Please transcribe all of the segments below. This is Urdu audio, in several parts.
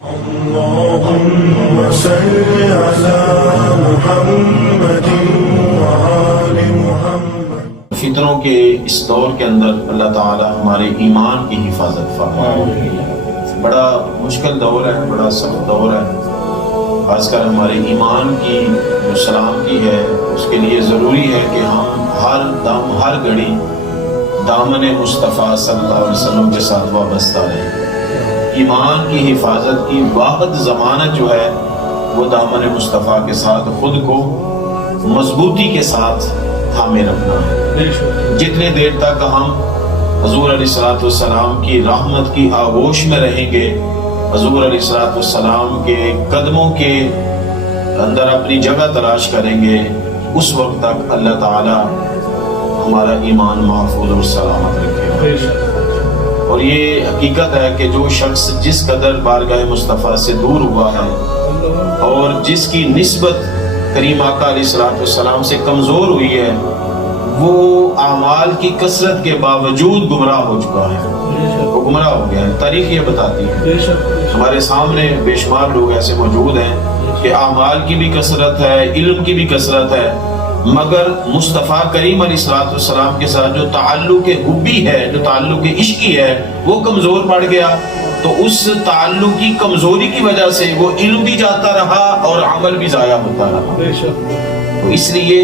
اللهم صل على محمد وآل محمد۔ فتنوں کے اس دور کے اندر اللہ تعالی ہمارے ایمان کی حفاظت فرمائے۔ بڑا مشکل دور ہے، بڑا سخت دور ہے، خاص کر ہمارے ایمان کی جو سلامتی ہے اس کے لیے ضروری ہے کہ ہم ہر دم ہر گھڑی دامن مصطفیٰ صلی اللہ علیہ وسلم کے ساتھ وابستہ رہیں۔ ایمان کی حفاظت کی واحد ضمانت جو ہے وہ دامن مصطفیٰ کے ساتھ خود کو مضبوطی کے ساتھ تھامے رکھنا ہے۔ جتنے دیر تک ہم حضور علیہ السلام کی رحمت کی آغوش میں رہیں گے، حضور علیہ السلام کے قدموں کے اندر اپنی جگہ تلاش کریں گے، اس وقت تک اللہ تعالی ہمارا ایمان محفوظ اور سلامت رکھے گا۔ اور یہ حقیقت ہے کہ جو شخص جس قدر بارگاہ مصطفیٰ سے دور ہوا ہے اور جس کی نسبت کریم آقا علیہ السلام سے کمزور ہوئی ہے، وہ اعمال کی کثرت کے باوجود گمراہ ہو چکا ہے، وہ گمراہ ہو گیا ہے۔ تاریخ یہ بتاتی ہے، ہمارے سامنے بے شمار لوگ ایسے موجود ہیں کہ اعمال کی بھی کثرت ہے، علم کی بھی کثرت ہے، مگر مصطفیٰ کریم علیہ السلام کے ساتھ جو تعلق حبی ہے، جو تعلق عشقی ہے، وہ کمزور پڑ گیا۔ تو اس تعلق کی کمزوری کی وجہ سے وہ علم بھی جاتا رہا اور عمل بھی ضائع ہوتا رہا۔ تو اس لیے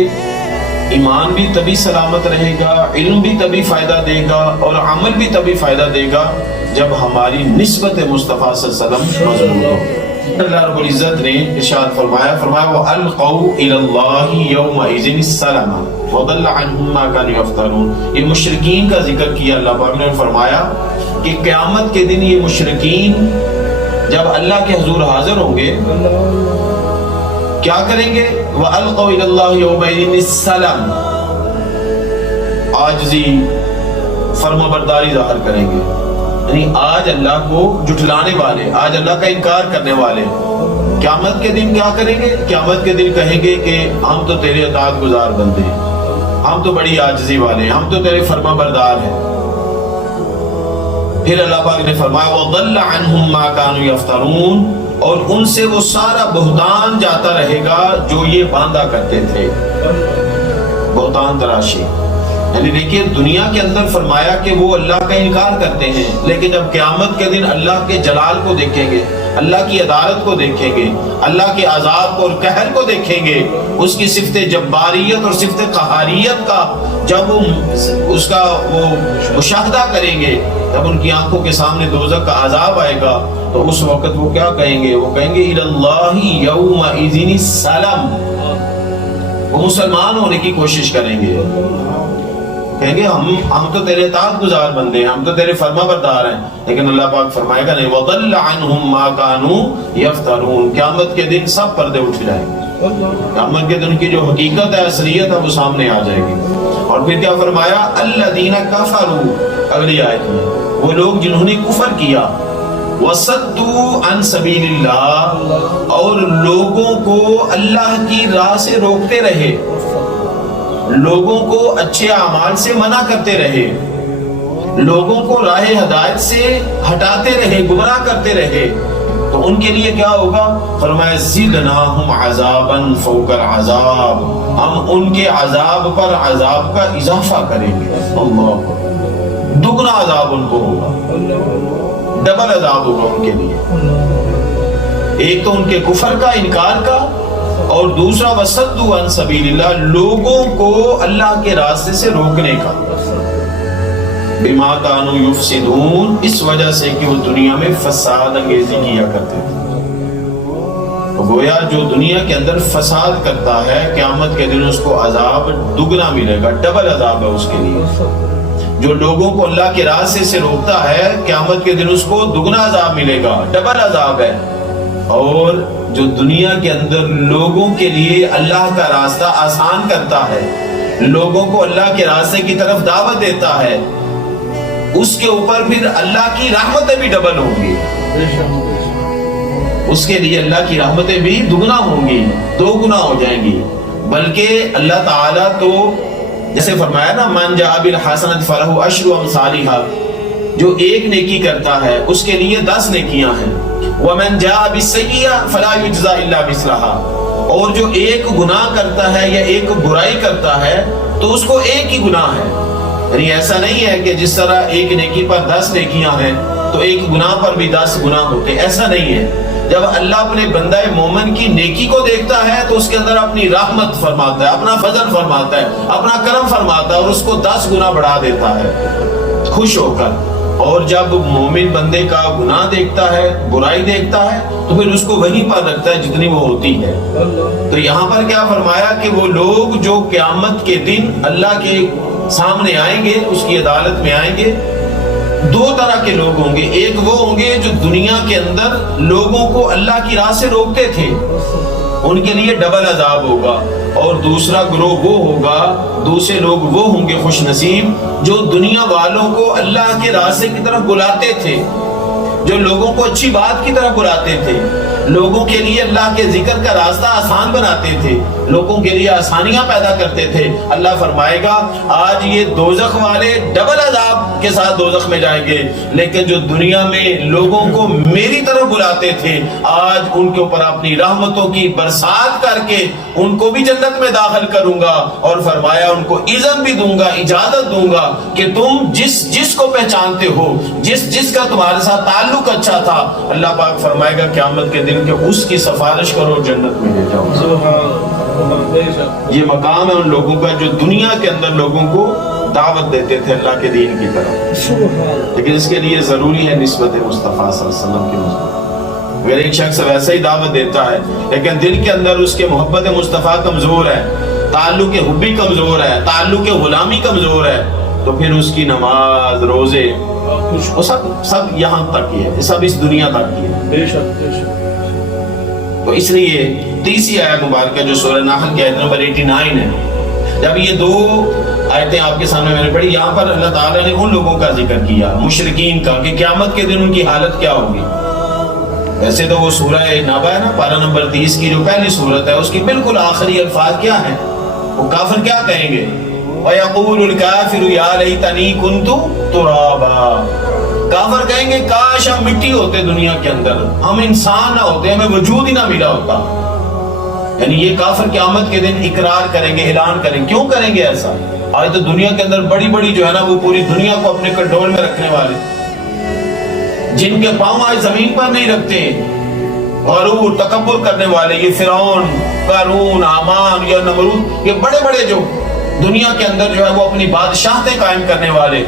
ایمان بھی تبھی سلامت رہے گا، علم بھی تبھی فائدہ دے گا اور عمل بھی تبھی فائدہ دے گا جب ہماری نسبت مصطفیٰ صلی اللہ علیہ وسلم مضبوط ہو۔ اللہ رب العزت نے ارشاد فرمایا وَأَلْقَوْا إِلَى اللَّهِ يَوْمَئِذٍ السَّلَامَ وَضَلَّ عَنْهُمْ مَا كَانُوا يَفْتَرُونَ۔ یہ مشرکین کا ذکر کیا اللہ پاک نے، فرمایا کہ قیامت کے دن یہ مشرکین جب اللہ کے حضور حاضر ہوں گے کیا کریں گے؟ وَأَلْقَوْا إِلَى اللَّهِ يَوْمَئِذٍ السَّلَامَ، عاجزی فرمانبرداری ظاہر کریں گے، یعنی آج اللہ کو جھٹلانے والے، آج اللہ کا انکار کرنے والے قیامت کے دن کیا کریں گے؟ قیامت کے دن کہیں گے کہ ہم تو تیرے اطاعت گزار بندے ہیں، ہم تو بڑی عاجزی والے ہیں، ہم تو تیرے فرما بردار ہیں۔ پھر اللہ پاک نے فرمایا وَضَلَّ عَنْهُمْ مَا كَانُوا يَفْتَرُونَ، اور ان سے وہ سارا بہتان جاتا رہے گا جو یہ باندھا کرتے تھے، بہتان تراشی۔ یعنی دیکھیے دنیا کے اندر فرمایا کہ وہ اللہ کا انکار کرتے ہیں، لیکن جب قیامت کے دن اللہ کے جلال کو دیکھیں گے، اللہ کی عدالت کو دیکھیں گے، اللہ کے عذاب کو اور قہر کو دیکھیں گے، اس کی صفت جباریت اور صفت قہاریت کا جب اس کا وہ مشاہدہ کریں گے، جب ان کی آنکھوں کے سامنے دوزخ کا عذاب آئے گا، تو اس وقت وہ کیا کہیں گے؟ وہ کہیں گے اِلَى اللَّهِ يَوْمَئِذٍ السَّلَامُ، وہ مسلمان ہونے کی کوشش کریں گے، کہیں گے ہم تو تیرے اطاعت گزار بندے ہیں، ہم تو تیرے فرما بردار ہیں، لیکن اللہ پاک فرمائے گا نہیں وَضَلَّ عَنْهُمْ مَا كَانُوا يَفْتَرُونَ۔ قیامت کے دن سب پردے اٹھ جائیں گے، قیامت کے دن کی جو حقیقت ہے، اصلیت ہے، وہ سامنے آ جائے گی۔ اور پھر کیا فرمایا؟ الَّذِينَ كَفَرُوا، اگلی آیت میں وہ لوگ جنہوں نے کفر کیا، وَصَدُّوا عَن سَبِيلِ اللَّهِ، اور لوگوں کو اللہ کی راہ سے روکتے رہے، لوگوں کو اچھے اعمال سے منع کرتے رہے، لوگوں کو راہ ہدایت سے ہٹاتے رہے، گمراہ کرتے رہے، تو ان کے لیے کیا ہوگا؟ فرمایا زِدْنَاهُمْ عَذَابًا فَوْقَ الْعَذَابِ، ہم ان کے عذاب پر عذاب کا اضافہ کریں گے، اللہ، دگنا عذاب ان کو ہوگا، ڈبل عذاب ہوگا ان کے لیے، ایک تو ان کے کفر کا، انکار کا، اور دوسرا وَصَدُّوا عَن سَبِيلِ اللَّهِ، لوگوں کو اللہ کے راستے سے روکنے کا، بِمَا كَانُوا يُفْسِدُونَ، اس وجہ سے کہ وہ دنیا میں فساد انگیزی کیا کرتے تھے۔ تو گویا جو دنیا کے اندر فساد کرتا ہے، قیامت کے دن اس کو عذاب دگنا ملے گا، ڈبل عذاب ہے اس کے لیے۔ جو لوگوں کو اللہ کے راستے سے روکتا ہے، قیامت کے دن اس کو دگنا عذاب ملے گا، ڈبل عذاب ہے۔ اور جو دنیا کے اندر لوگوں کے لیے اللہ کا راستہ آسان کرتا ہے، لوگوں کو اللہ کے راستے کی طرف دعوت دیتا ہے، اس کے اوپر پھر اللہ کی رحمتیں بھی ڈبل ہوں گی، اس کے لیے اللہ کی رحمتیں بھی دگنا ہوں گی، دو گنا ہو جائیں گی۔ بلکہ اللہ تعالیٰ تو جیسے فرمایا نا مَنْ جَاءَ بِالْحَسَنَةِ فَلَهُ عَشْرُ أَمْثَالِهَا، جو ایک نیکی کرتا ہے اس کے لیے 10 نیکیاں ہیں، وَمَنْ جَاءَ بِالسَّيِّئَةِ فَلَا يُجْزَى إِلَّا مِثْلَهَا، اور جو ایک گناہ کرتا ہے یا ایک برائی کرتا ہے تو اس کو ایک ہی گناہ ہے. یعنی ایسا نہیں ہے کہ جس طرح ایک نیکی پر 10 نیکیاں ہیں تو ایک گناہ پر بھی 10 گناہ ہوتے، ایسا نہیں ہے. جب اللہ اپنے بندہ مومن کی نیکی کو دیکھتا ہے تو اس کے اندر اپنی رحمت فرماتا ہے، اپنا فضل فرماتا ہے، اپنا کرم فرماتا ہے اور اس کو 10 گنا بڑھا دیتا ہے خوش ہو کر. اور جب مومن بندے کا گناہ دیکھتا ہے، برائی دیکھتا ہے، تو پھر اس کو وہیں پر رکھتا ہے جتنی وہ ہوتی ہے. تو یہاں پر کیا فرمایا کہ وہ لوگ جو قیامت کے دن اللہ کے سامنے آئیں گے، اس کی عدالت میں آئیں گے، 2 طرح کے لوگ ہوں گے. ایک وہ ہوں گے جو دنیا کے اندر لوگوں کو اللہ کی راہ سے روکتے تھے، ان کے لیے ڈبل عذاب ہوگا. اور دوسرا گروہ وہ ہوگا، دوسرے لوگ وہ ہوں گے خوش نصیب جو دنیا والوں کو اللہ کے راستے کی طرف بلاتے تھے، جو لوگوں کو اچھی بات کی طرف بلاتے تھے، لوگوں کے لیے اللہ کے ذکر کا راستہ آسان بناتے تھے، لوگوں کے لیے آسانیاں پیدا کرتے تھے. اللہ فرمائے گا آج یہ دوزخ والے ڈبل عذاب کے ساتھ دوزخ میں جائیں گے، لیکن جو دنیا میں لوگوں کو میری طرف بلاتے تھے آج ان کے اوپر اپنی رحمتوں کی برسات کر کے ان کو بھی جنت میں داخل کروں گا. اور فرمایا ان کو اذن بھی دوں گا، اجازت دوں گا کہ تم جس کو پہچانتے ہو، جس کا تمہارے ساتھ تعلق اچھا تھا، اللہ پاک فرمائے گا قیامت کے دن کہ اس کی سفارش کرو، جنت میں لے جاؤ. یہ مقام ہے ان لوگوں کا جو دنیا کے اندر لوگوں کو دعوت دیتے تھے اللہ کے دین کی طرف. لیکن اس کے لیے ضروری ہے نسبت مصطفیٰ صلی اللہ علیہ وسلم کی نسبت. اگر ایک شخص ویسے ہی دعوت دیتا ہے لیکن دل کے اندر اس کے محبت مصطفیٰ کمزور ہے، تعلق حبی کمزور ہے، تعلق غلامی کمزور ہے، تو پھر اس کی نماز، روزے، وہ سب یہاں تک ہی ہے، سب اس دنیا تک ہی ہے. بے شک. تو اس لیے تیسری آیت مبارکہ جو سورہ نحل کی آیت نمبر 89 ہے، جب یہ 2 آیتیں آپ کے سامنے میں نے پڑھی، یہاں پر اللہ تعالیٰ نے ان لوگوں کا ذکر کیا، مشرکین کا، کہ قیامت کے دن ان کی حالت کیا ہوگی. ویسے تو وہ سورہ نبا ہے نا، پارہ نمبر 30 کی جو پہلی سورت ہے، اس کی بالکل آخری الفاظ کیا ہیں؟ وہ کافر کیا کہیں گے؟ وَيَقُولُ الْكَافِرُ يَا لَيْتَنِي كُنْتُ تُرَابًا. کافر کہیں گے کاش ہم مٹی ہوتے دنیا کے اندر، ہم انسان نہ ہوتے، ہمیں وجود ہی نہ ملا ہوتا. یعنی یہ کافر قیامت کے دن اقرار کریں گے، اعلان کریں گے. کیوں کریں گے ایسا؟ آج تو دنیا کے اندر بڑی جو ہے نا وہ پوری دنیا کو اپنے کنٹرول میں رکھنے والے، جن کے پاؤں آج زمین پر نہیں رکھتے، غرور تکبر کرنے والے، یہ فرعون، قارون، حامان یا نمرود، یہ بڑے جو دنیا کے اندر جو ہے وہ اپنی بادشاہتیں قائم کرنے والے،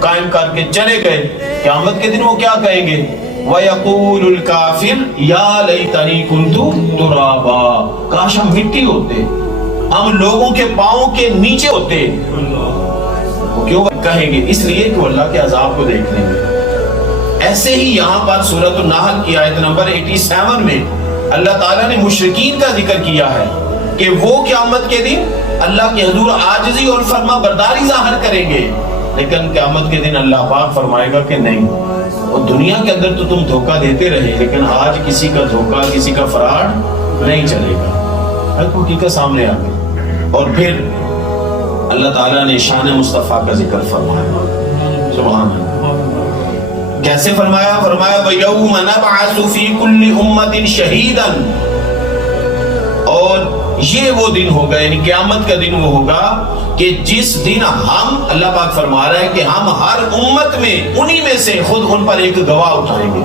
قائم کر کے چلے گئے. قیامت کے دن وہ کیا کہیں گے؟ وَيَقُولُ الْكَافِرُ يَا لَيْتَنِي كُنْتُ تُرَابًا. کاش ہم مٹی ہوتے، ہم لوگوں کے پاؤں کے نیچے ہوتے. وہ کیوں کہیں گے؟ اس لیے کہ وہ اللہ کے عذاب کو دیکھ لیں گے. ایسے ہی یہاں پر سورۃ النحل کی آیت نمبر 87 میں اللہ تعالیٰ نے مشرکین کا ذکر کیا ہے کہ وہ قیامت کے دن اللہ کے حضور عاجزی اور فرما برداری ظاہر کریں گے، لیکن قیامت کے دن اللہ پاک فرمائے گا کہ نہیں، اور دنیا کے اندر تو تم دھوکہ دیتے رہے، لیکن آج کسی کا دھوکہ، کسی کا فراڈ نہیں چلے گا. حقیقت سامنے آ گئی. اور پھر اللہ تعالیٰ نے شان مصطفیٰ کا ذکر فرمایا. سبحان اللہ. کیسے فرمایا؟ وَيَوْمَ نَبْعَثُ فِي كُلِّ أُمَّةٍ شَهِيدًا. اور یہ وہ دن ہوگا، یعنی قیامت کا دن وہ ہوگا کہ جس دن ہم، اللہ پاک فرما رہا ہے کہ ہم ہر امت میں انہی میں سے خود ان پر ایک گواہ اٹھائیں گے.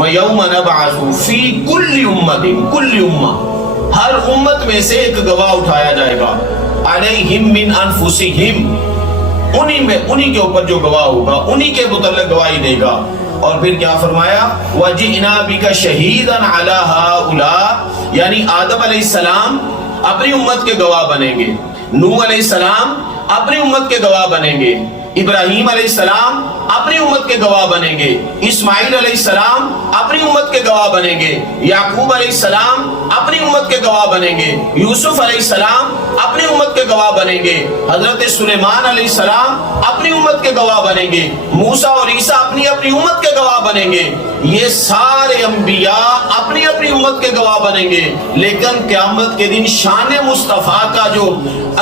وَيَوْمَ نَبْعَثُ فِي كُلِّ أُمَّةٍ، کل امہ، ہر امت میں سے ایک گواہ اٹھایا جائے گا. عَلَيْهِمْ مِنْ أَنفُسِهِمْ، انہی کے اوپر جو گواہ ہوگا انہی کے متعلق گواہی دے گا. اور پھر کیا فرمایا؟ وَجِئْنَا بِكَ شَهِيدًا عَلَى هَؤُلَاءِ، یعنی آدم علیہ السلام اپنی امت کے گواہ بنیں گے، نوح علیہ السلام اپنی امت کے گواہ بنیں گے، ابراہیم علیہ السلام اپنی امت کے گواہ بنیں گے، اسماعیل علیہ السلام اپنی امت کے گواہ بنیں گے، یعقوب علیہ السلام اپنی امت کے گواہ بنیں گے، یوسف علیہ السلام اپنی امت کے گواہ بنیں گے، حضرت سلیمان علیہ السلام اپنی امت کے گواہ بنیں گے، موسیٰ اور عیسیٰ اپنی امت کے گواہ بنیں گے. یہ سارے انبیاء اپنی اپنی امت کے گواہ بنیں گے، لیکن قیامت کے دن شان مصطفیٰ کا جو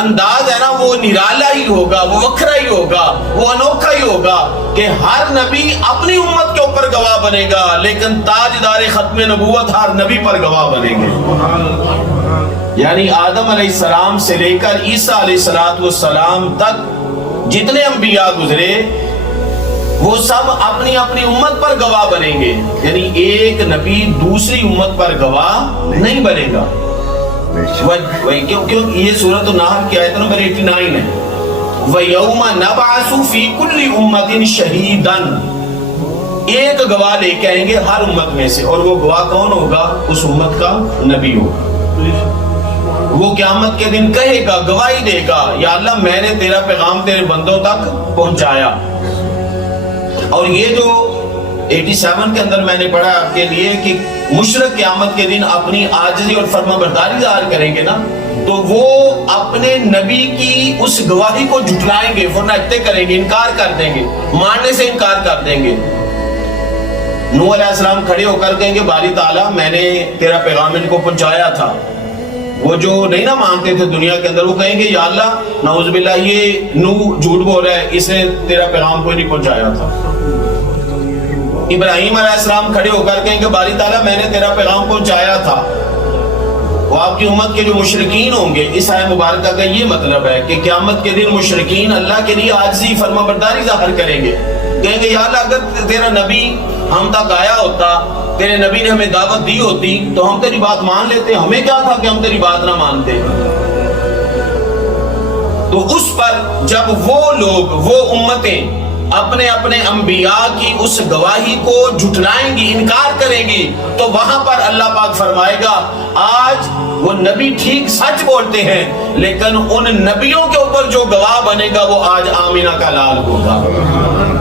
انداز ہے نا وہ نرالا ہی ہوگا، وہ وکھرا ہی ہوگا، وہ انوکھا ہی ہوگا کہ ہر نبی اپنی امت کے اوپر گواہ بنے گا، لیکن تاجدار ختم نبوت ہر نبی پر گواہ بنیں گے۔ یعنی آدم علیہ السلام سے لے کر عیسیٰ علیہ السلام تک جتنے انبیاء گزرے وہ سب اپنی اپنی امت پر گواہ بنیں گے، یعنی ایک نبی دوسری امت پر گواہ نہیں بنے گا۔ کیوں یہ سورۃ النحل کی آیت نمبر 89 ہے، وَيَوْمَ نَبْعَثُ فِي كُلِّ أُمَّةٍ شَهِيدًا، ایک گواہ لے کے آئیں گے ہر امت میں سے، اور وہ گواہ کون ہوگا؟ اس امت کا نبی ہوگا۔ وہ قیامت کے دن کہے گا، گواہی دے گا، یا اللہ میں نے تیرا پیغام تیرے بندوں تک پہنچایا۔ اور یہ جو 87 کے اندر میں نے پڑھا آپ کے لیے کہ مشرک قیامت کے دن اپنی عاجزی اور فرما برداری ظاہر کریں گے نا، تو وہ اپنے نبی کی اس گواہی کو جھٹلائیں گے، فرنگتے کریں گے، انکار کر دیں گے، ماننے سے انکار کر دیں گے۔ نوح علیہ السلام کھڑے ہو کر کہیں گے باری تعالیٰ میں نے تیرا پیغام ان کو پہنچایا تھا۔ وہ جو نہیں نہ مانتے تھے دنیا کے اندر، وہ کہیں گے یا اللہ نعوذ باللہ یہ نوح جھوٹ بول رہا ہے، اس نے تیرا پیغام کوئی نہیں پہنچایا تھا۔ ابراہیم علیہ السلام کھڑے ہو کر کہیں گے باری تعالیٰ میں نے تیرا پیغام پہنچایا تھا۔ وہ آپ کی امت کے جو مشرکین ہوں گے، اس آیت مبارکہ کا یہ مطلب ہے کہ قیامت کے دن مشرکین اللہ کے لیے عاجزی فرما برداری ظاہر کریں گے، کہیں گے یا اللہ اگر تیرا نبی ہم تک آیا ہوتا، تیرے نبی نے ہمیں دعوت دی ہوتی تو ہم تیری بات مان لیتے، ہمیں کیا تھا کہ ہم تیری بات نہ مانتے۔ تو اس پر جب وہ لوگ، وہ امتیں اپنے اپنے انبیاء کی اس گواہی کو جھٹلائیں گی، انکار کریں گی، تو وہاں پر اللہ پاک فرمائے گا آج وہ نبی ٹھیک سچ بولتے ہیں، لیکن ان نبیوں کے اوپر جو گواہ بنے گا وہ آج آمینہ کا لال ہوگا،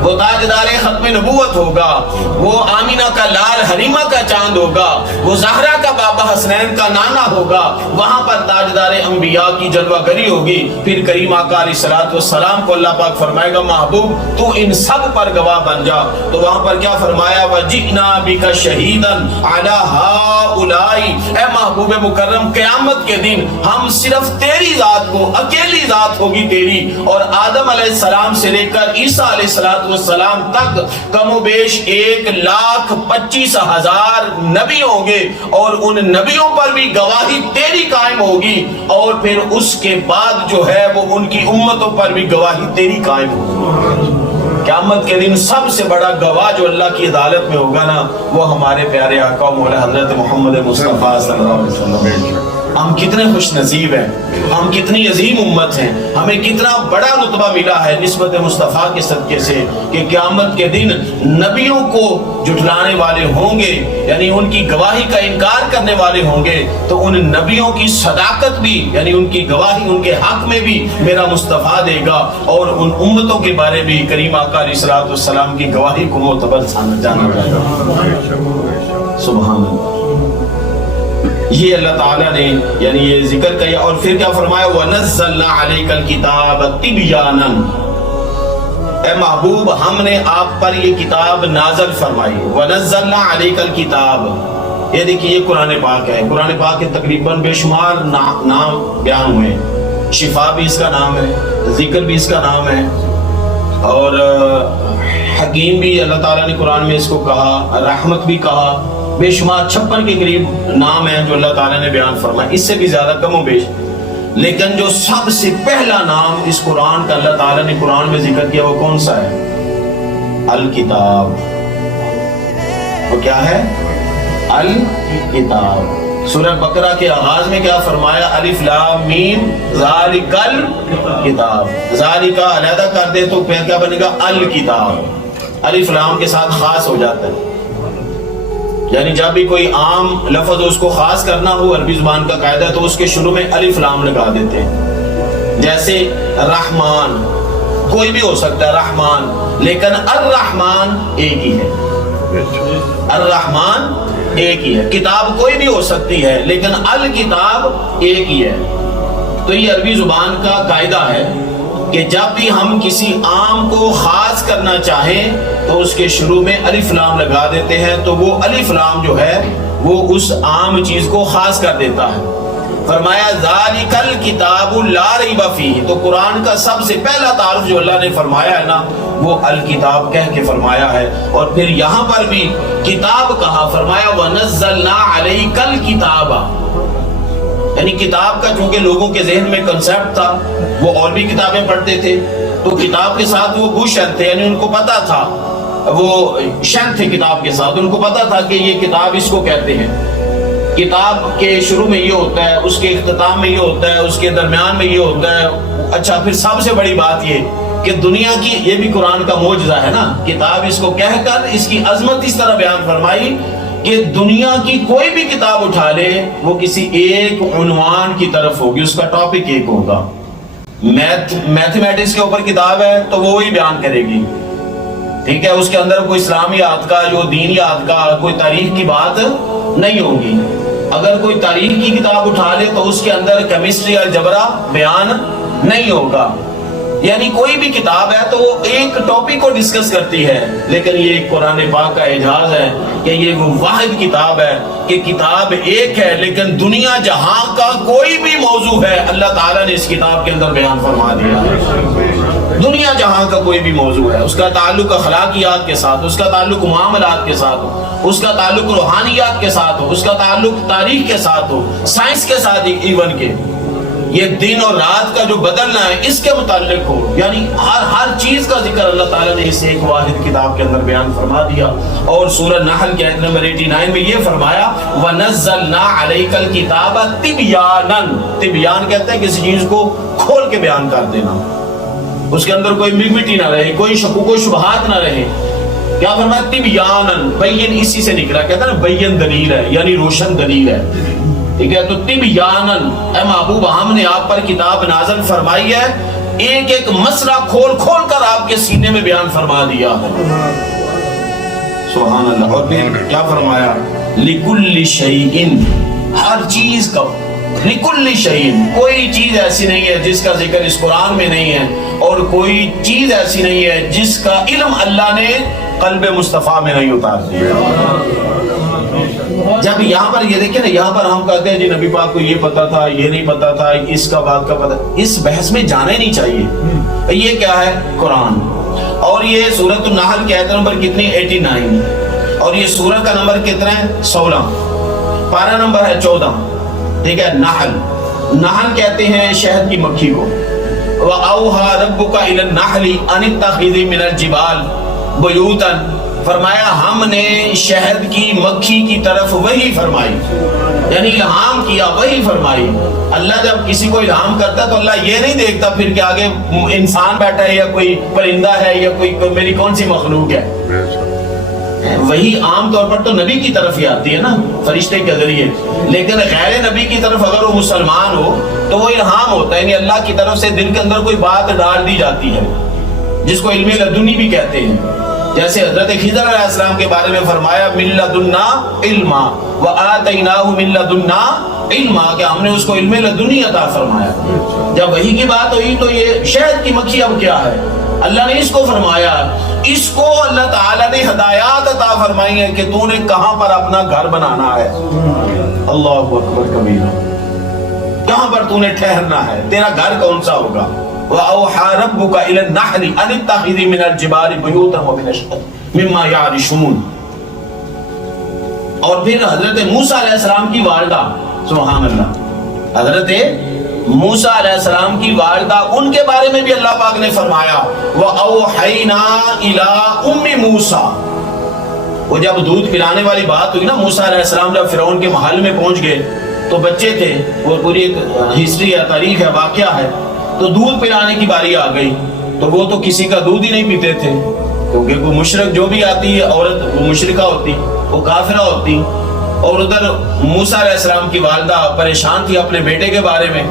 وہ تاجدار ختم نبوت ہوگا، وہ آمینہ کا لال حلیمہ کا چاند ہوگا، وہ زہرا کا بابا حسنین کا نانا ہوگا۔ وہاں پر تاجدار انبیاء کی جلوہ گری ہوگی۔ پھر کریم آقا علیہ السلام کو اللہ پاک فرمائے گا محبوب تو ان سب پر گواہ بن جا۔ تو وہاں پر کیا فرمایا؟ وَجِئْنَا بِكَ شَهِيدًا عَلَى هَؤُلَاءِ، اے محبوب مکرم قیامت کے دن ہم صرف تیری ذات کو، اکیلی ذات ہوگی تیری، اور آدم علیہ السلام سے لے کر عیسیٰ علیہ السلام تک کم و بیش 1,25,000 نبی ہوں گے، اور ان نبیوں پر بھی گواہی تیری قائم ہوگی، اور پھر اس کے بعد جو ہے وہ ان کی امتوں پر بھی گواہی تیری قائم ہوگی۔ قیامت کے دن سب سے بڑا گواہ جو اللہ کی عدالت میں ہوگا نا، وہ ہمارے پیارے آقا مولا حضرت محمد مصطفیٰ صلی اللہ علیہ وسلم۔ ہم کتنے خوش نصیب ہیں، ہم کتنی عظیم امت ہیں، ہمیں کتنا بڑا رتبہ ملا ہے نسبت مصطفیٰ کے صدقے سے کہ قیامت کے دن نبیوں کو جھٹلانے والے ہوں گے، یعنی ان کی گواہی کا انکار کرنے والے ہوں گے، تو ان نبیوں کی صداقت بھی، یعنی ان کی گواہی ان کے حق میں بھی میرا مصطفیٰ دے گا، اور ان امتوں کے بارے بھی کریم آقا علیہ السلام کی گواہی کو معتبر جانا جائے گا۔ سبحان اللہ۔ یہ اللہ تعالیٰ نے یعنی یہ ذکر کیا، اور پھر کیا فرمایا؟ وَنَزَّلْنَا عَلَيْكَ الْكِتَابَ تِبْيَانًا، اے محبوب ہم نے آپ پر یہ کتاب نازل فرمائی۔ وَنَزَّلْنَا عَلَيْكَ الْكِتَابَ، یہ دیکھیے یہ قرآن پاک ہے، قرآن پاک کے تقریباً بے شمار نام بیان ہوئے، شفا بھی اس کا نام ہے، ذکر بھی اس کا نام ہے، اور حکیم بھی اللہ تعالیٰ نے قرآن میں اس کو کہا، رحمت بھی کہا، بے شمار 56 کے قریب نام ہیں جو اللہ تعالیٰ نے بیان فرمایا، اس سے بھی زیادہ کم و بیش۔ لیکن جو سب سے پہلا نام اس قرآن کا اللہ تعالیٰ نے قرآن میں ذکر کیا وہ کون سا ہے؟ الکتاب۔ وہ کیا ہے؟ الکتاب۔ سورہ بقرہ کے آغاز میں کیا فرمایا؟ الف لام میم ذالک الکتاب، ذالک علیحدہ کر دے تو پھر کیا بنے گا؟ الکتاب۔ الف لام کے ساتھ خاص ہو جاتا ہے، یعنی جب بھی کوئی عام لفظ اس کو خاص کرنا ہو، عربی زبان کا قاعدہ ہے تو اس کے شروع میں الف لام لگا دیتے ہیں۔ جیسے رحمان، کوئی بھی ہو سکتا ہے رحمان، لیکن الرحمن ایک ہی ہے، الرحمن ایک ہی ہے۔ کتاب کوئی بھی ہو سکتی ہے لیکن الکتاب ایک ہی ہے۔ تو یہ عربی زبان کا قاعدہ ہے کہ جب بھی ہم کسی عام کو خاص کرنا چاہیں تو اس کے شروع میں الف لام لگا دیتے ہیں، تو وہ الف لام جو ہے وہ اس عام چیز کو خاص کر دیتا ہے۔ فرمایا ذالک الکتاب لا ریب فیہ، تو قرآن کا سب سے پہلا تعارف جو اللہ نے فرمایا ہے نا وہ الکتاب کہہ کے فرمایا ہے۔ اور پھر یہاں پر بھی کتاب کہا، فرمایا وَنَزَّلْنَا عَلَيْكَ الْكِتَابَ، یعنی کتاب کا چونکہ لوگوں کے ذہن میں کنسیپٹ تھا، وہ اور بھی کتابیں پڑھتے تھے، تو کتاب کے ساتھ وہ گوشن تھے، یعنی ان کو پتا تھا، وہ شن تھے کتاب کے ساتھ، ان کو پتا تھا کہ یہ کتاب اس کو کہتے ہیں۔ کتاب کے شروع میں یہ ہوتا ہے، اس کے اختتام میں یہ ہوتا ہے، اس کے درمیان میں یہ ہوتا ہے۔ اچھا، پھر سب سے بڑی بات یہ کہ دنیا کی، یہ بھی قرآن کا معجزہ ہے نا، کتاب اس کو کہہ کر اس کی عظمت اس طرح بیان فرمائی کہ دنیا کی کوئی بھی کتاب اٹھا لے وہ کسی ایک عنوان کی طرف ہوگی، اس کا ٹاپک ایک ہوگا۔ میتھمیٹکس کے اوپر کتاب ہے تو وہ وہی بیان کرے گی، ٹھیک ہے، اس کے اندر کوئی اسلامیات کا، جو دینیات کا، کوئی تاریخ کی بات نہیں ہوگی۔ اگر کوئی تاریخ کی کتاب اٹھا لے تو اس کے اندر کیمسٹری اور الجبرا بیان نہیں ہوگا۔ یعنی کوئی بھی کتاب ہے تو وہ ایک ٹاپک کو ڈسکس کرتی ہے، لیکن یہ قرآن پاک کا اعجاز ہے کہ یہ وہ واحد کتاب ہے کہ کتاب ایک ہے لیکن دنیا جہاں کا کوئی بھی موضوع ہے اللہ تعالیٰ نے اس کتاب کے اندر بیان فرما دیا ہے۔ دنیا جہاں کا کوئی بھی موضوع ہے، اس کا تعلق اخلاقیات کے ساتھ، اس کا تعلق معاملات کے ساتھ ہو، اس کا تعلق روحانیات کے ساتھ ہو، اس کا تعلق تاریخ کے ساتھ ہو، سائنس کے ساتھ ایون کے، یہ دن اور رات کا جو بدلنا ہے اس کے متعلق ہو، یعنی ہر چیز کا ذکر اللہ تعالیٰ نے اس ایک واحد کتاب کے اندر بیان فرما دیا۔ اور سورہ نحل کے آیت نمبر 89 میں یہ فرمایا وَنَزَّلْنَا عَلَيْكَ الْكِتَابَ تِبْيَانًا، تبیان کہتے ہیں کسی چیز کو کھول کے بیان کر دینا، اس کے اندر کوئی ایمبیگوٹی نہ رہے، کوئی شکوک و شبہات نہ رہے۔ کیا فرمایا؟ تبیانًا، بین اسی سے نکلا، کہتا ہے نا بین دلیل ہے، یعنی روشن دلیل ہے، ٹھیک ہے۔ تو تبیانً، اے محبوب ہم نے آپ پر کتاب نازل فرمائی ہے، ایک ایک مسئلہ کھول کھول کر آپ کے سینے میں بیان فرما دیا ہے، سبحان اللہ۔ اور پھر کیا فرمایا؟ لِكُلِّ شَيْءٍ، ہر چیز کا، لِكُلِّ شَيْءٍ، کوئی چیز ایسی نہیں ہے جس کا ذکر اس قرآن میں نہیں ہے، اور کوئی چیز ایسی نہیں ہے جس کا علم اللہ نے قلب مصطفیٰ میں نہیں اتار دیا۔ جب یہاں پر یہ دیکھیں نا، یہاں پر ہم کہتے ہیں جی نبی پاک کو یہ پتا تھا، یہ نہیں پتا تھا، اس کا بات کا پتا، اس بحث میں جانا ہی نہیں چاہیے۔ یہ کیا ہے؟ قرآن۔ اور یہ سورۃ النحل کی آیت نمبر کتنی؟ 89، اور یہ سورہ کا نمبر کتنا ہے؟ 16، پارہ نمبر ہے 14، ٹھیک ہے۔ نحل، نحل کہتے ہیں شہد کی مکھی کو۔ وَأَوْحَىٰ رَبُّكَ إِلَى النَّحْلِ أَنِ اتَّخِذِي مِنَ الْجِبَالِ بُيُوتًا، فرمایا ہم نے شہد کی مکھی کی طرف وحی فرمائی، یعنی الہام کیا، وحی فرمائی۔ اللہ جب کسی کو الہام کرتا ہے تو اللہ یہ نہیں دیکھتا پھر کہ آگے انسان بیٹھا ہے یا کوئی پرندہ ہے یا کوئی میری کون سی مخلوق ہے۔ وہی عام طور پر تو نبی کی طرف ہی آتی ہے نا، فرشتے کے ذریعے، لیکن غیر نبی کی طرف اگر وہ مسلمان ہو تو وہ الہام ہوتا ہے، یعنی اللہ کی طرف سے دل کے اندر کوئی بات ڈال دی جاتی ہے، جس کو علم لدنی بھی کہتے ہیں۔ جیسے حضرت خضر علیہ السلام کے بارے میں فرمایا من لدنا علما وآتیناہ من لدنا علما، کہ ہم نے اس کو علم لدنی عطا فرمایا۔ جب وحی کی بات ہوئی تو یہ شہد کی مکھی اب کیا ہے؟ اللہ نے اس کو فرمایا، اس کو اللہ تعالیٰ نے ہدایات عطا فرمائی ہے کہ تو نے کہاں پر اپنا گھر بنانا ہے، اللہ اکبر کبیرہ، کہاں پر تو نے ٹھہرنا ہے، تیرا گھر کون سا ہوگا۔ وَأَوْحَىٰ رَبُّكَ إِلَى النَّحْلِ أَنِ اتَّخِذِي مِنَ الْجِبَالِ بُيُوتًا وَمِنَ الشَّجَرِ مِمَّا يَعْرِشُونَ۔ اور پھر حضرت موسیٰ علیہ السلام کی والدہ، سبحان اللہ، حضرت موسیٰ علیہ السلام کی والدہ، ان کے بارے میں بھی اللہ پاک نے فرمایا وَأَوْحَيْنَا إِلَىٰ أُمِّ مُوسَىٰ۔ وہ جب دودھ پلانے والی بات ہوئی نا، موسیٰ علیہ السلام جب فرعون کے محل میں پہنچ گئے تو بچے تھے، وہ پوری ایک ہسٹری ہے، تاریخ ہے، واقعہ ہے، تو دودھ پلانے کی باری آ گئی تو وہ تو کسی کا دودھ ہی نہیں پیتے تھے، کیونکہ وہ مشرک جو بھی آتی ہے عورت وہ مشرکہ ہوتی، وہ کافرہ ہوتی۔ اور ادھر موسیٰ علیہ السلام کی والدہ پریشان تھی اپنے بیٹے کے بارے میں۔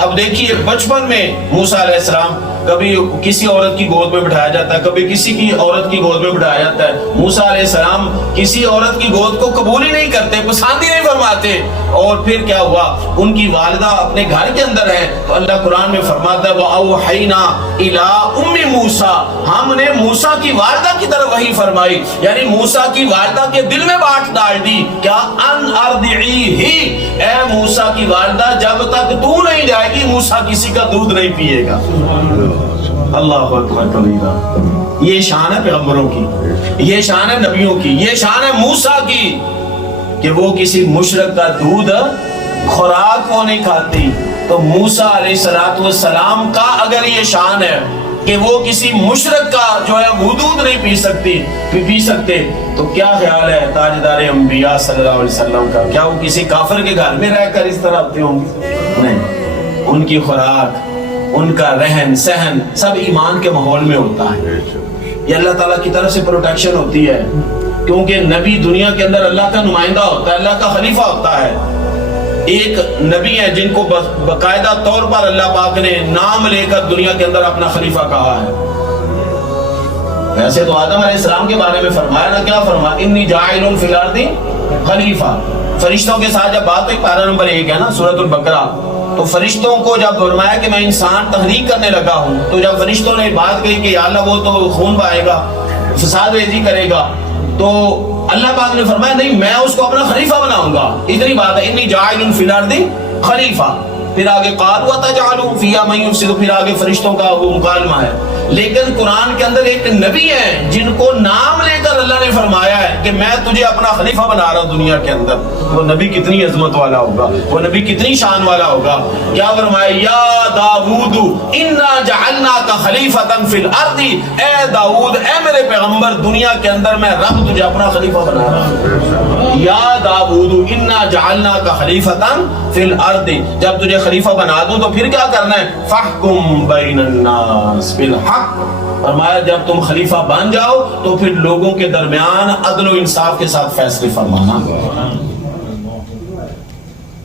اب دیکھیے بچپن میں موسیٰ علیہ السلام کبھی کسی عورت کی گود میں بٹھایا جاتا ہے، کبھی کسی کی عورت کی گود میں بٹھایا جاتا ہے۔ موسیٰ علیہ السلام کسی عورت کی گود کو قبول ہی نہیں کرتے، پسند ہی نہیں فرماتے، اور پھر کیا ہوا، ان کی والدہ اپنے گھر کے اندر ہے تو اللہ قرآن میں فرماتا ہے وَأَوْحَيْنَا إِلَىٰ أُمِّ مُوسَىٰ، ہم نے موسیٰ کی والدہ کی طرف وحی فرمائی، یعنی موسیٰ کی والدہ کے دل میں بات ڈال دی کیا ان ارضعیہ، اے موسیٰ کی والدہ جب تک تو نہیں جائے گی موسیٰ کسی کا دودھ نہیں پیے گا۔ اللہ اکبر کبیرہ، یہ شان ہے پیغمبروں کی، یہ شان ہے نبیوں کی، یہ شان ہے موسیٰ کی کہ وہ کسی مشرک کا دودھ خوراک کو نہیں کھاتی۔ تو موسیٰ علیہ السلام کا اگر یہ شان ہے کہ وہ کسی مشرک کا جو ہے وہ دودھ نہیں پی سکتے، تو کیا خیال ہے تاجدار انبیاء صلی اللہ علیہ وسلم کا، کیا وہ کسی کافر کے گھر میں رہ کر اس طرح ہوتے ہوں گے؟ نہیں، ان کی خوراک، ان کا رہن سہن سب ایمان کے ماحول میں ہوتا ہے۔ یہ اللہ تعالیٰ کی طرف سے پروٹیکشن ہوتی ہے، کیونکہ نبی دنیا کے اندر اللہ کا نمائندہ ہوتا ہے، اللہ کا خلیفہ ہوتا ہے۔ ایک نبی ہے جن کو باقاعدہ طور پر اللہ پاک نے نام لے کر دنیا کے اندر اپنا خلیفہ کہا ہے۔ ویسے تو آدم علیہ السلام کے بارے میں فرمایا نا، کیا فرمایا؟ انی جاعل فی الارض خلیفہ۔ فرشتوں کے ساتھ جب بات ہوئی، پارہ نمبر 1 ہے نا سورۃ البقرہ، تو فرشتوں کو جب فرمایا کہ میں انسان تحریک کرنے لگا ہوں، تو جب فرشتوں نے بات کہی کہ یا اللہ وہ تو خون بہائے گا، فساد ریزی کرے گا، تو اللہ پاک نے فرمایا نہیں، میں اس کو اپنا خلیفہ بناؤں گا، اتنی بات ہے، انی جاعل فی الارض خلیفہ۔ پھر آگے قالوا تجعل فیہا من یفسد، پھر آگے فرشتوں کا وہ مکالمہ ہے۔ لیکن قرآن کے اندر ایک نبی ہے جن کو نام لے کر اللہ نے فرمایا ہے کہ میں تجھے اپنا خلیفہ بنا رہا ہوں دنیا کے اندر۔ وہ نبی کتنی عظمت والا ہوگا، وہ نبی کتنی شان والا ہوگا۔ کیا فرمایا؟ یا داؤد انا جعلناک خلیفۃ فی الارض، اے داؤد، اے میرے پیغمبر، دنیا کے اندر میں رب تجھے اپنا خلیفہ بنا رہا ہوں۔ یا داؤد انا جعلناک خلیفۃ فی الارض، جب تجھے خلیفہ بنا دوں تو پھر کیا کرنا ہے؟ فاحکم بین الناس بالحق، فرمایا جب تم خلیفہ بن جاؤ تو پھر لوگوں کے درمیان عدل و انصاف کے ساتھ فیصلے فرمانا۔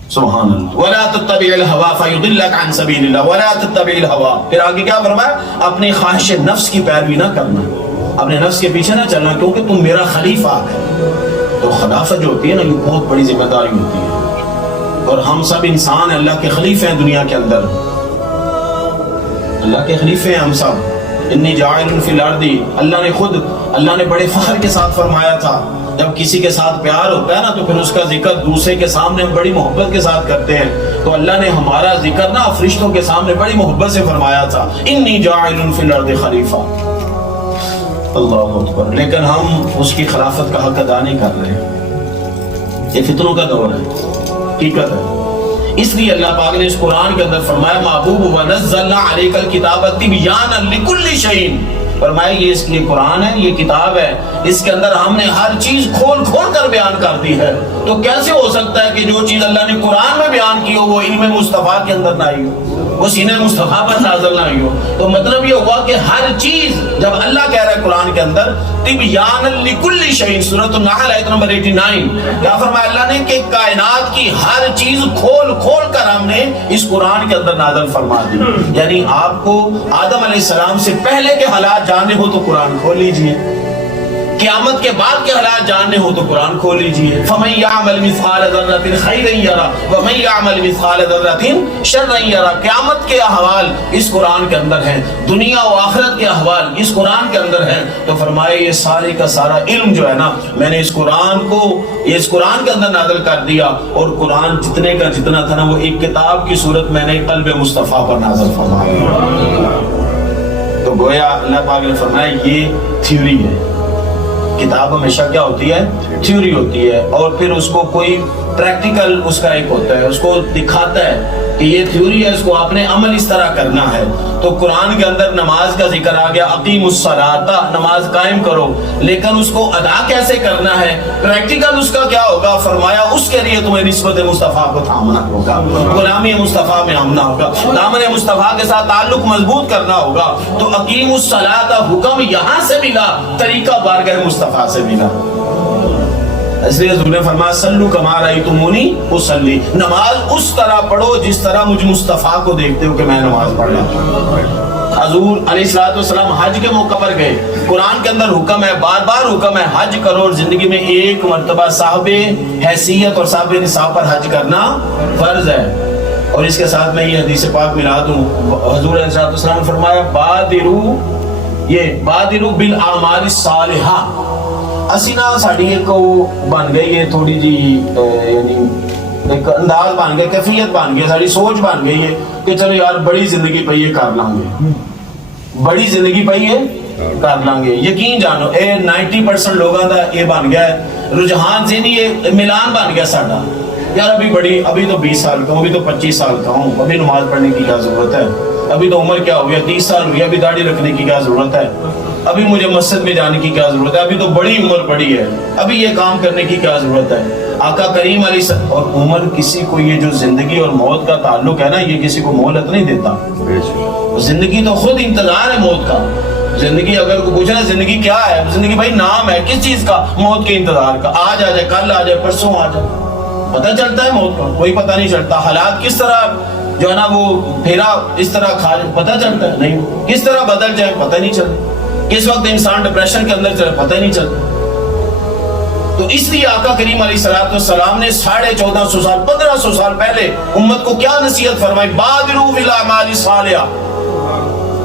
سبحان اللہ۔ ولا تتبع الهوى فيضلك عن سبيل الله، ولا تتبع الهوى، پھر آگے کیا فرمایا؟ اپنی خواہش نفس کی پیروی نہ کرنا، اپنے نفس کے پیچھے نہ چلنا، کیونکہ تم میرا خلیفہ ہے۔ تو خلافت جو ہوتی ہے نا، یہ بہت بڑی ذمہ داری ہوتی ہے، اور ہم سب انسان ہیں، اللہ کے خلیفے ہیں دنیا کے اندر، اللہ کے خلیفے ہیں ہم سب۔ انی جاعل فی الارض، اللہ نے بڑے فخر کے ساتھ فرمایا تھا۔ جب کسی کے ساتھ پیار ہوتا ہے نا تو پھر اس کا ذکر دوسرے کے سامنے ہم بڑی محبت کے ساتھ کرتے ہیں، تو اللہ نے ہمارا ذکر نا فرشتوں کے سامنے بڑی محبت سے فرمایا تھا، انی جاعل فی الارض خلیفہ۔ اللہ اکبر۔ لیکن ہم اس کی خلافت کا حق ادا نہیں کر رہے، یہ فتنوں کا دور ہے، حقیقت ہے۔ اس لیے اللہ پاک نے اس قرآن کے اندر فرمایا محبوب وَنَزَّلْنَا عَلَيْكَ الْكِتَابَ تِبْيَانًا لِكُلِّ شَيْءٍ، فرمایا یہ قرآن ہے، یہ کتاب ہے، اس کے اندر ہم نے ہر چیز کھول کھول کر بیان کر دی ہے۔ تو کیسے ہو سکتا ہے کہ جو چیز اللہ نے قرآن میں بیان کی ہو وہ علم مصطفیٰ کے اندر نہ آئی ہو، وہ سینہ مصطفیٰ پر نازل نہ ہوئی ہو؟ تو مطلب یہ ہوا کہ ہر چیز، جب اللہ کہہ رہا ہے قرآن کے اندر تبیانا لکل شیء، سورۃ النحل آیت نمبر 89، کیا فرمایا اللہ نے کہ کائنات کی ہر چیز کھول کھول کر ہم نے اس قرآن کے اندر نازل فرما دی۔ یعنی آپ کو آدم علیہ السلام سے پہلے کے حالات جاننے ہو تو قرآن کھول لیجئے، قیامت کے بعد کے حالات جاننے ہو تو قرآن کھول لیجئے۔ فَمَن يَعْمَلْ مِثْقَالَ ذَرَّةٍ خَيْرًا يَرَهُ وَمَن يَعْمَلْ مِثْقَالَ ذَرَّةٍ شَرًّا يَرَهُ، قیامت کے احوال اس قرآن کے اندر ہیں، دنیا و آخرت کے احوال اس قرآن کے اندر ہیں۔ تو فرمائے یہ سارے کا سارا علم جو ہے نا، میں نے اس قرآن کو اس قرآن کے اندر نازل کر دیا، اور قرآن جتنے کا جتنا تھا نا وہ ایک کتاب کی صورت میں نے قلب مصطفیٰ پر نازل فرمایا۔ تو گویا اللہ پاک نے فرمایا یہ تھیوری ہے، کتاب ہمیشہ کیا ہوتی ہے؟ تھیوری ہوتی ہے، اور پھر اس کو کوئی پریکٹیکل اس کا ایک ہوتا ہے، اس کو دکھاتا ہے کہ یہ تھیوری ہے، اس کو آپ نے عمل اس طرح کرنا ہے۔ تو قرآن کے اندر نماز کا ذکر آ گیا، اقیموا الصلاۃ، نماز قائم کرو، لیکن اس کو ادا کیسے کرنا ہے، پریکٹیکل اس کا کیا ہوگا؟ فرمایا اس کے لیے تمہیں نسبت مصطفیٰ کو تھامنا ہوگا، غلامی مصطفیٰ میں آمنا ہوگا، دامن مصطفیٰ کے ساتھ تعلق مضبوط کرنا ہوگا۔ تو اقیموا الصلاۃ حکم یہاں سے ملا، طریقہ بارگاہ مصطفیٰ سے ملا۔ اس لیے حضور نے فرمایا صلو کما رأیتمونی اصلی، نماز اس طرح پڑھو جس طرح مجھ مصطفیٰ کو دیکھتے ہو کہ میں نماز پڑھ رہا ہوں۔ حضور علیہ الصلوۃ والسلام حج کے موقع پر گئے. قرآن کے اندر حکم ہے, بار بار حکم ہے, حج کرو, اور زندگی میں ایک مرتبہ صاحب حیثیت اور صاحب نصاب پر حج کرنا فرض ہے. اور اس کے ساتھ میں یہ حدیث پاک ملا دوں, حضور علیہ الصلوۃ والسلام نے فرمایا بادرو بالاعمال الصالحہ. اسی نا ساڑی ایک بن گئی ہے تھوڑی جی, یعنی ایک انداز بن گیا, کیفیت بن گئی, ساری سوچ بن گئی ہے کہ چلو یار بڑی زندگی پئی ہے کر لیں گے, بڑی زندگی پئی ہے کر لیں گے. یقین جانو 90% لوگوں کا یہ بن گیا ہے رجحان ذہنی, یہ ملان بن گیا ساڈا. یار ابھی تو 20 سال کا ہوں, ابھی تو 25 سال کا ہوں, ابھی نماز پڑھنے کی کیا ضرورت ہے, ابھی تو عمر کیا ہو گیا 30 سال ہوئی, ابھی داڑھی رکھنے کی کیا ضرورت ہے, ابھی مجھے مسجد میں جانے کی کیا ضرورت ہے, ابھی تو بڑی عمر پڑی ہے, ابھی یہ کام کرنے کی کیا ضرورت ہے. آقا کریم علیہ اور عمر کسی کو, یہ جو زندگی اور موت کا تعلق ہے نا, یہ کسی کو مہلت نہیں دیتا. زندگی تو خود انتظار ہے موت کا. زندگی اگر کو پوچھے نا زندگی کیا ہے, زندگی بھائی نام ہے کس چیز کا, موت کے انتظار کا. آج آ جائے, کل آ جائے, پرسوں آ جائے, پتہ چلتا ہے موت کا کوئی پتہ نہیں چلتا. حالات کس طرح جو ہے نا وہ پھیرا اس طرح کھا جائے پتہ چلتا ہے نہیں, کس طرح بدل جائے پتہ نہیں چلتا, کس وقت انسان ڈپریشن کے اندر چلے پتہ نہیں چلتا. تو اس لیے آقا کریم علیہ الصلوۃ والسلام نے 1450 سال 1500 سال پہلے امت کو کیا نصیحت فرمائی, بادروا بالاعمال الصالحہ,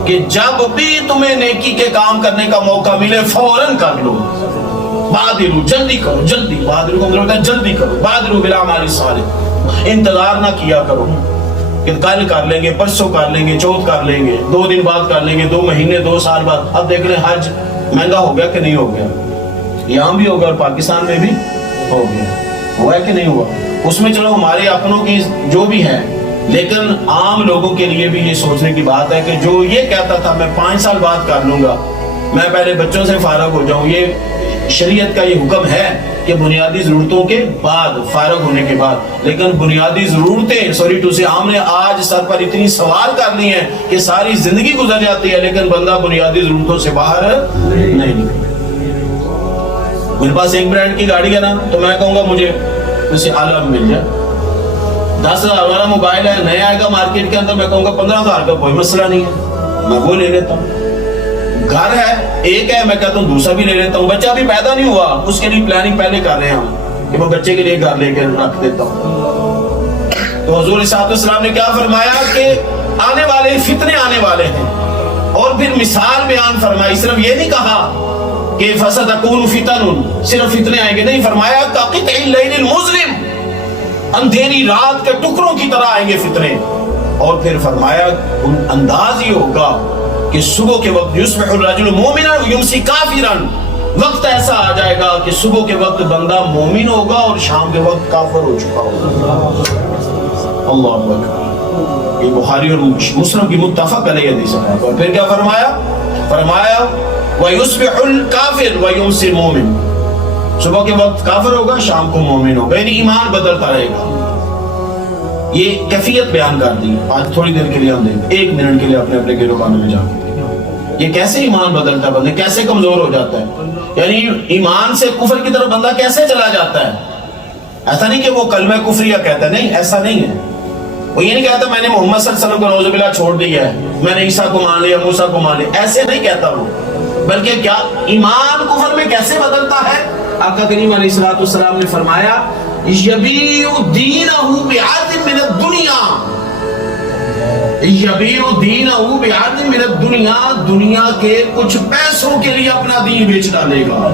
کہ جب بھی تمہیں نیکی کے کام کرنے کا موقع ملے فوراً کر لو. بادروا, جلدی کرو, جلدی. بادروا کو مطلب ہے جلدی کرو. بادروا بالاعمال الصالحہ, انتظار نہ کیا کرو کہ کل کر لیں گے, پرسوں کر لیں گے, چوتھ کر لیں گے, 2 دن بعد کر لیں گے, 2 مہینے 2 سال بعد. اب دیکھ لیں حج مہنگا ہو گیا کہ نہیں ہو گیا, یہاں بھی ہوگا اور پاکستان میں بھی ہو گیا, ہوا ہے کہ نہیں ہوا. اس میں چلو ہمارے اپنوں کی جو بھی ہے, لیکن عام لوگوں کے لیے بھی یہ سوچنے کی بات ہے کہ جو یہ کہتا تھا میں 5 سال بعد کر لوں گا, میں پہلے بچوں سے فارغ ہو جاؤں, یہ شریعت کا یہ حکم ہے کہ بنیادی ضرورتوں کے بعد, فارغ ہونے کے بعد. لیکن بنیادی ضرورتیں سوری ٹو سے ہم نے آج سر پر اتنی سوار کر لی ہیں کہ ساری زندگی گزر جاتی ہے, لیکن بندہ بنیادی ضرورتوں سے باہر نہیں نکلتا. میرے پاس ایک برانڈ کی گاڑی ہے نا, تو میں کہوں گا مجھے اسے اعلیٰ مل جائے. 10,000 والا موبائل ہے, نیا آئے گا مارکیٹ کے اندر, میں کہوں گا 15,000 کا کوئی مسئلہ نہیں ہے, میں وہ لے لیتا ہوں. گھر ہے ایک ہے, میں کہتا ہوں دوسرا بھی لے لیتا ہوں. بچہ بھی پیدا نہیں ہوا, اس کے لیے پلاننگ پہلے کر رہے ہیں ہم کہ میں بچے کے لیے گھر لے کے رکھ دیتا ہوں. تو حضور صلی اللہ علیہ وسلم نے کیا فرمایا کہ آنے والے فتنے آنے والے ہیں, اور پھر مثال بیان فرمائی. صرف یہ نہیں کہا کہ فَسَتَكُونُ فِتَنٌ, صرف فتنے آئیں گے, نہیں فرمایا كَقِطْعِ اللَّيْلِ الْمُظْلِمِ, اندھیری رات کے ٹکڑوں کی طرح آئیں گے فتنے. اور پھر فرمایا انداز یہ ہوگا کہ صبح کے وقت یصبح الرجل مومنا ویمسی کافرا, وقت ایسا آ جائے گا کہ صبح کے وقت بندہ مومن ہوگا اور شام کے وقت کافر ہو چکا ہوگا. اللہ اکبر. یہ بخاری اور مسلم کی متفق علیہ حدیث ہے. اور پھر کیا فرمایا ویصبح الکافر ویمسی المؤمن, صبح کے وقت کافر ہوگا, شام کو مومن ہوگا, یعنی ایمان بدلتا رہے گا. یہ کیفیت بیان کر دی. آج تھوڑی دیر کے لیے ہم دیکھیں, 1 منٹ کے لیے اپنے اپنے گھروں خانے میں جا کے یہ کیسے ایمان بدلتا ہے, بندے کیسے کمزور ہو جاتا ہے, یعنی ایمان سے کفر کی طرف بندہ کیسے چلا جاتا ہے. ایسا نہیں کہ وہ کلمہ کفریہ کہتا ہے, نہیں ایسا نہیں ہے. وہ یہ نہیں کہتا میں نے محمد صلی اللہ علیہ وسلم کو نعوذ باللہ چھوڑ دیا ہے, میں نے عیسیٰ کو مان لیا, موسیٰ کو مان لیا, ایسے نہیں کہتا وہ. بلکہ کیا ایمان کفر میں کیسے بدلتا ہے. آقا کریم علیہ الصلوۃ والسلام نے فرمایا یبیع دینہ بعرض من الدنیا, یبیع دینہ بعرض من الدنیا, دنیا کے کچھ پیسوں کے لیے اپنا دین بیچ ڈالے گا,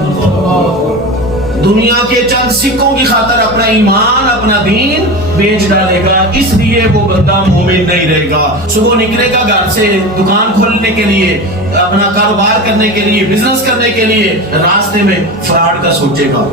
دنیا کے چند سکوں کی خاطر اپنا ایمان اپنا دین بیچ ڈالے گا. اس لیے وہ بندہ مومن نہیں رہے گا. صبح نکلے گا گھر سے دکان کھولنے کے لیے, اپنا کاروبار کرنے کے لیے, بزنس کرنے کے لیے, راستے میں فراڈ کا سوچے گا,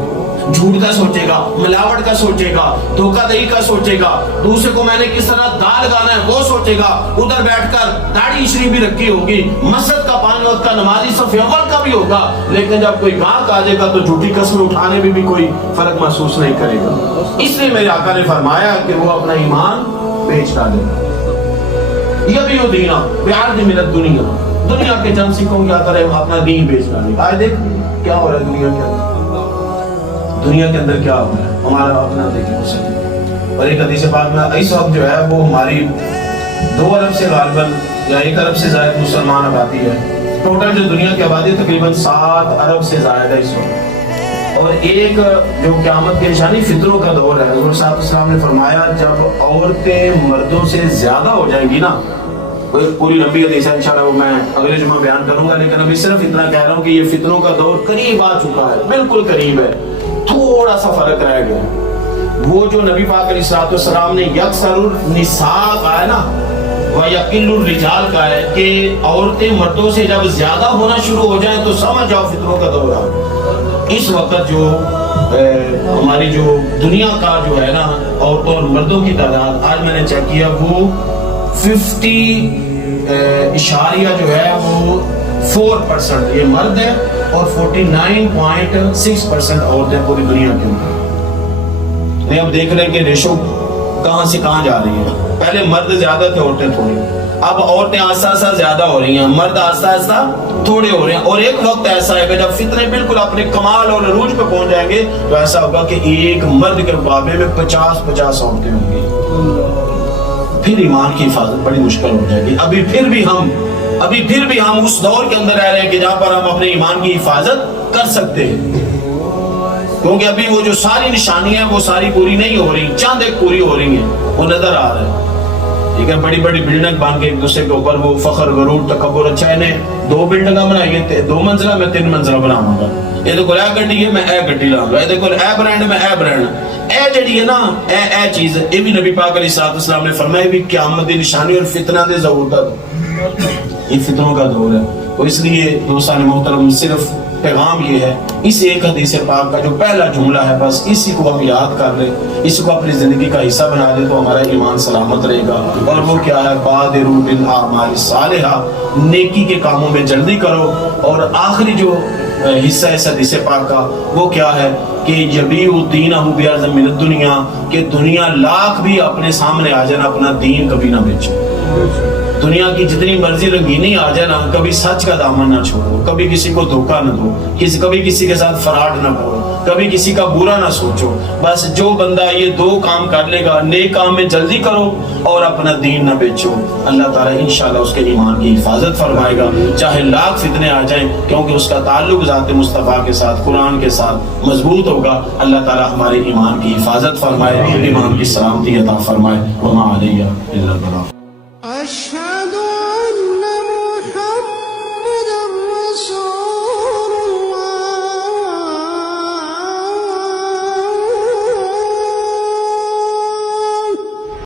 جھوٹ کا سوچے گا, ملاوٹ کا سوچے گا, دھوکہ دہی کا سوچے گا, دوسرے کو میں نے کس طرح داغ لگانا ہے وہ سوچے گا. ادھر بیٹھ کر داڑھی شریف بھی رکھی ہوگی, مسجد کا 5 وقت کا نمازی صف اول کا بھی ہوگا, لیکن جب کوئی گاہک آ جائے گا تو جھوٹی قسمیں اٹھانے میں بھی کوئی فرق محسوس نہیں کرے گا. اس لیے میرے آقا نے فرمایا کہ وہ اپنا ایمان بیچ ڈالے گا. یبیع دینہ بعرض من الدنیا, دنیا کے چند سکوں کی خاطر اپنا دین بیچ ڈالے گا. آج دیکھ کیا ہو رہا ہے دنیا کے اندر, دنیا کے اندر کیا ہو رہا ہے, ہمارا اپنا دیکھیں. اور ایک حدیث پاک میں اس وقت جو ہے وہ ہماری 2 ارب سے غالباً یا 1 ارب سے زائد مسلمان آبادی ہے. ٹوٹل جو دنیا کی آبادی تقریباً 7 ارب سے زائد ہے اس وقت. اور ایک جو قیامت کی نشانی فتنوں کا دور ہے. حضور صاحب السلام نے فرمایا جب عورتیں مردوں سے زیادہ ہو جائیں گی نا، وہ ایک پوری لمبی حدیث ہے، انشاءاللہ وہ میں اگلے جمعہ بیان کروں گا، لیکن ابھی صرف اتنا کہہ رہا ہوں کہ یہ فتنوں کا دور قریب آ چکا ہے، بالکل قریب ہے. تھوڑا سا فرق رہ گیا. وہ جو نبی پاک علیہ الصلوۃ والسلام نے یکسر النساء کہا ہے نا، وَيَقِلُّ الرِّجَالَ کہا ہے کہ عورتیں مردوں سے جب زیادہ ہونا شروع ہو جائیں تو سمجھ جاؤ فتنوں کا دور آ گیا. اس وقت جو ہماری جو دنیا کا جو ہے نا عورتوں اور مردوں کی تعداد آج میں نے چیک کیا وہ 50 اشاریہ جو ہے وہ 4% یہ مرد ہے اور 49.6% عورتیں پوری دنیا کے اندر. نہیں اب دیکھ رہے ہیں کہ ریشو کہاں سے کہاں جا رہی ہے. پہلے مرد زیادہ تھے عورتیں تھوڑی، اب عورتیں آہستہ آہستہ زیادہ ہو رہی ہیں، مرد آہستہ آہستہ تھوڑے ہو رہے ہیں. اور ایک وقت ایسا ہے کہ جب فتنے بالکل اپنے کمال اور عروج پہ پہنچ جائیں گے تو ایسا ہوگا کہ ایک مرد کے مقابلے میں 50 عورتیں ہوں گی. پھر ایمان کی حفاظت بڑی مشکل ہو جائے گی. ابھی پھر بھی ہم اس دور کے اندر رہ رہے ہیں کہ جہاں پر ہم اپنے ایمان کی حفاظت کر سکتے ہیں، کیونکہ ابھی وہ جو ساری نشانیاں ہیں وہ ساری پوری نہیں ہو رہی، چند ایک پوری ہو رہی ہیں، وہ نظر آ رہا ہے. ٹھیک ہے، بڑی بڑی بلڈنگ بن کے ایک دوسرے کے اوپر وہ فخر غرور تکبر. اچھا انہیں 2 بلڈنگاں بنائی ہیں، 2 منزلہ میں 3 منزلہ بناؤں گا. یہ دیکھو اے گڈی ہے میں اے گڈی لاؤں گا، یہ دیکھو اے برانڈ میں اے برانڈ. اے جڑی ہے نا اے چیز یہ بھی نبی پاک علیہ السلام نے فرمایا بھی قیامت دی نشانی اور فتنہ دے ظہور کا یہ فتنوں کا دور ہے. تو اس لیے دوستان محترم صرف پیغام یہ ہے، اس ایک حدیث پاک کا جو پہلا جملہ ہے بس اسی کو ہم یاد کر لیں، اس کو اپنی زندگی کا حصہ بنا دیں تو ہمارا ایمان سلامت رہے گا. اور وہ کیا ہے؟ بادروا بالاعمال الصالحہ، نیکی کے کاموں میں جلدی کرو. اور آخری جو حصہ ہے حدیث پاک کا وہ کیا ہے کہ یبیع دینہ بعرض من الدنیا، کہ دنیا لاکھ بھی اپنے سامنے آ جائے نا اپنا دین کبھی نہ بیچو. دنیا کی جتنی مرضی رنگینی آ جائے نا کبھی سچ کا دامن نہ چھوڑو، کبھی کسی کو دھوکہ نہ دو، کبھی کسی کے ساتھ فراڈ نہ کرو، کبھی کسی کا برا نہ سوچو. بس جو بندہ یہ 2 کام کر لے گا، نیک کام میں جلدی کرو اور اپنا دین نہ بیچو، اللہ تعالیٰ انشاءاللہ اس کے ایمان کی حفاظت فرمائے گا چاہے لاکھ فتنے آ جائیں، کیونکہ اس کا تعلق ذات مصطفیٰ کے ساتھ قرآن کے ساتھ مضبوط ہوگا. اللہ تعالیٰ ہمارے ایمان کی حفاظت فرمائے، ایمان کی سلامتی عطا فرمائے. وما علیہ الا البلاغ.